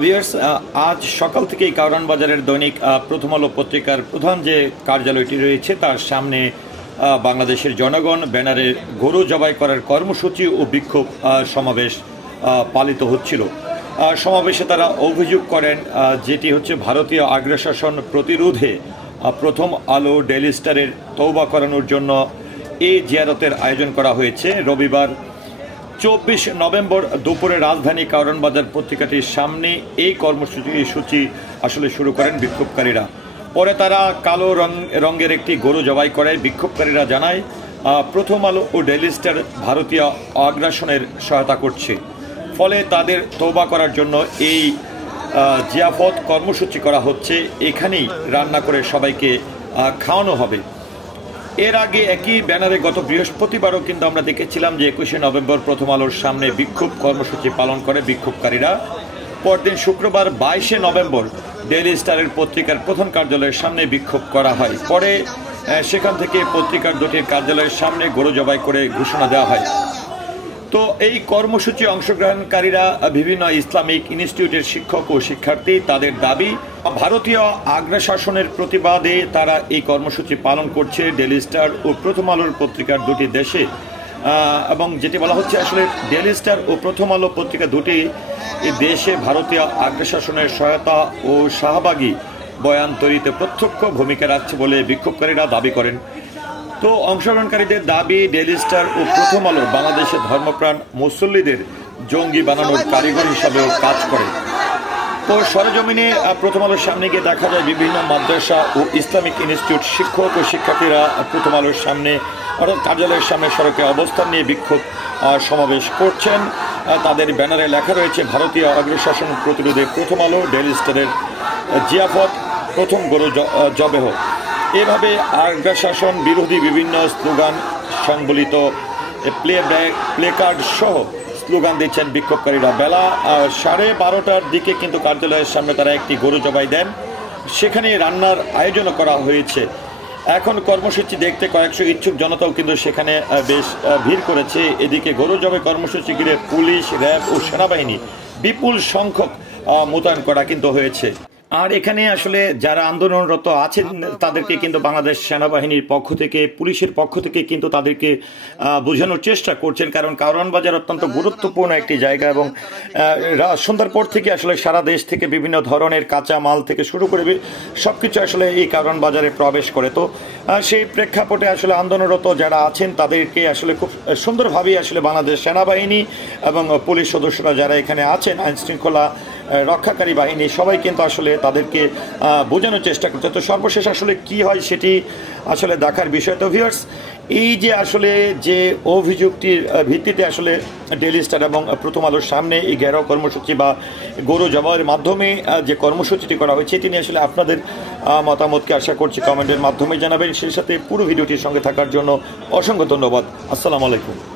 Viewers, আজ সকাল থেকেই কারওয়ান বাজারের দৈনিক প্রথম আলো পত্রিকার প্রধান যে কার্যালয়টি রয়েছে তার সামনে বাংলাদেশের জনগণ ব্যানারে গরু জবাই করার কর্মসূচি ও বিক্ষোভ সমাবেশ পালিত হচ্ছিল। সমাবেশে তারা অভিযোগ করেন যেটি হচ্ছে ভারতীয় আগ্রাসন প্রতিরোধে প্রথম আলো ডেইলি স্টারের তওবা করানোর জন্য এই জিয়ারতের আয়োজন করা হয়েছে। রবিবার 24 নভেম্বর দুপুরে রাজধানী কারওয়ান বাজার পত্রিকাটির সামনে এই কর্মসূচি আসলে শুরু করেন বিক্ষোভকারীরা। পরে তারা কালো রঙের একটি গরু জবাই করে। বিক্ষোভকারীরা জানায় প্রথম আলো ও ডেইলি স্টার ভারতীয় আগ্রাসনের সহায়তা করছে, ফলে তাদের তওবা করার জন্য এই জিয়াফত কর্মসূচি করা হচ্ছে। এখানেই রান্না করে সবাইকে খাওয়ানো হবে। এর আগে একই ব্যানারে গত বৃহস্পতিবারও কিন্তু আমরা দেখেছিলাম যে 21 নভেম্বর প্রথম আলোর সামনে বিক্ষোভ কর্মসূচি পালন করে বিক্ষোভকারীরা। পরদিন শুক্রবার 22 নভেম্বর ডেইলি স্টারের পত্রিকার প্রধান কার্যালয়ের সামনে বিক্ষোভ করা হয়। পরে সেখান থেকে পত্রিকার দুটির কার্যালয়ের সামনে গরু জবাই করে ঘোষণা দেওয়া হয়। তো এই কর্মসূচি অংশগ্রহণকারীরা বিভিন্ন ইসলামিক ইনস্টিটিউটের শিক্ষক ও শিক্ষার্থী। তাদের দাবি, ভারতীয় আগ্রাসনের প্রতিবাদে তারা এই কর্মসূচি পালন করছে ডেইলি স্টার ও প্রথম আলোর পত্রিকার দুটি দেশে। এবং যেটি বলা হচ্ছে আসলে ডেইলি স্টার ও প্রথম আলো পত্রিকা দুটি দেশে ভারতীয় আগ্রাসনের সহায়তা ও শাহবাগী বয়ান তৈরিতে প্রত্যক্ষ ভূমিকা রাখছে বলে বিক্ষোভকারীরা দাবি করেন। তো অংশগ্রহণকারীদের দাবি, ডেইলি স্টার ও প্রথম আলো বাংলাদেশের ধর্মপ্রাণ মুসল্লিদের জঙ্গি বানানোর কারিগর হিসাবেও কাজ করে। তো সরেজমিনে প্রথম আলোর সামনে গিয়ে দেখা যায় বিভিন্ন মাদ্রাসা ও ইসলামিক ইনস্টিটিউট শিক্ষক ও শিক্ষার্থীরা প্রথম আলোর সামনে অর্থাৎ কার্যালয়ের সামনে সড়কে অবস্থান নিয়ে বিক্ষোভ সমাবেশ করছেন। তাদের ব্যানারে লেখা রয়েছে ভারতীয় আগ্রাসন প্রতিরোধে প্রথম আলো, ডেইলি স্টারের জিয়াফত, প্রথম গরু জবেহ। এভাবে আগ্রাসন বিরোধী বিভিন্ন স্লোগান সংবলিত প্লেকার্ড সহ স্লোগান দিচ্ছেন বিক্ষোভকারীরা। বেলা 12:30টার দিকে কিন্তু কার্যালয়ের সামনে তারা একটি গরু জবাই দেন। সেখানে রান্নার আয়োজনও করা হয়েছে। এখন কর্মসূচি দেখতে কয়েকশো ইচ্ছুক জনতাও কিন্তু সেখানে বেশ ভিড় করেছে। এদিকে গরু জবাই কর্মসূচি ঘিরে পুলিশ, র্যাব ও সেনাবাহিনী বিপুল সংখ্যক মোতায়েন করা কিন্তু হয়েছে। আর এখানে আসলে যারা আন্দোলনরত আছেন তাদেরকে কিন্তু বাংলাদেশ সেনাবাহিনীর পক্ষ থেকে, পুলিশের পক্ষ থেকে কিন্তু তাদেরকে বোঝানোর চেষ্টা করছেন, কারণ কারওয়ান বাজার অত্যন্ত গুরুত্বপূর্ণ একটি জায়গা এবং সন্ধ্যার পর থেকে আসলে সারা দেশ থেকে বিভিন্ন ধরনের কাঁচা মাল থেকে শুরু করে সবকিছু আসলে এই কারওয়ান বাজারে প্রবেশ করে। তো সেই প্রেক্ষাপটে আসলে আন্দোলনরত যারা আছেন তাদেরকে আসলে খুব সুন্দরভাবেই আসলে বাংলাদেশ সেনাবাহিনী এবং পুলিশ সদস্যরা যারা এখানে আছেন, আইন শৃঙ্খলা রক্ষাকারী বাহিনী, সবাই কিন্তু আসলে তাদেরকে বোঝানোর চেষ্টা করছে। তো সর্বশেষ আসলে কি হয় সেটি আসলে দেখার বিষয়। তো ভিউয়ার্স, এই যে আসলে যে অভিযোগটির ভিত্তিতে আসলে ডেইলি স্টার এবং প্রথম আলোর সামনে এই ঘেরাও কর্মসূচি বা গরু জবাইয়ের মাধ্যমে যে কর্মসূচিটি করা হয়েছে এটি নিয়ে আসলে আপনাদের মতামতকে আশা করছি কমেন্টের মাধ্যমে জানাবেন। সেই সাথে পুরো ভিডিওটির সঙ্গে থাকার জন্য অসংখ্য ধন্যবাদ। আসসালামু আলাইকুম।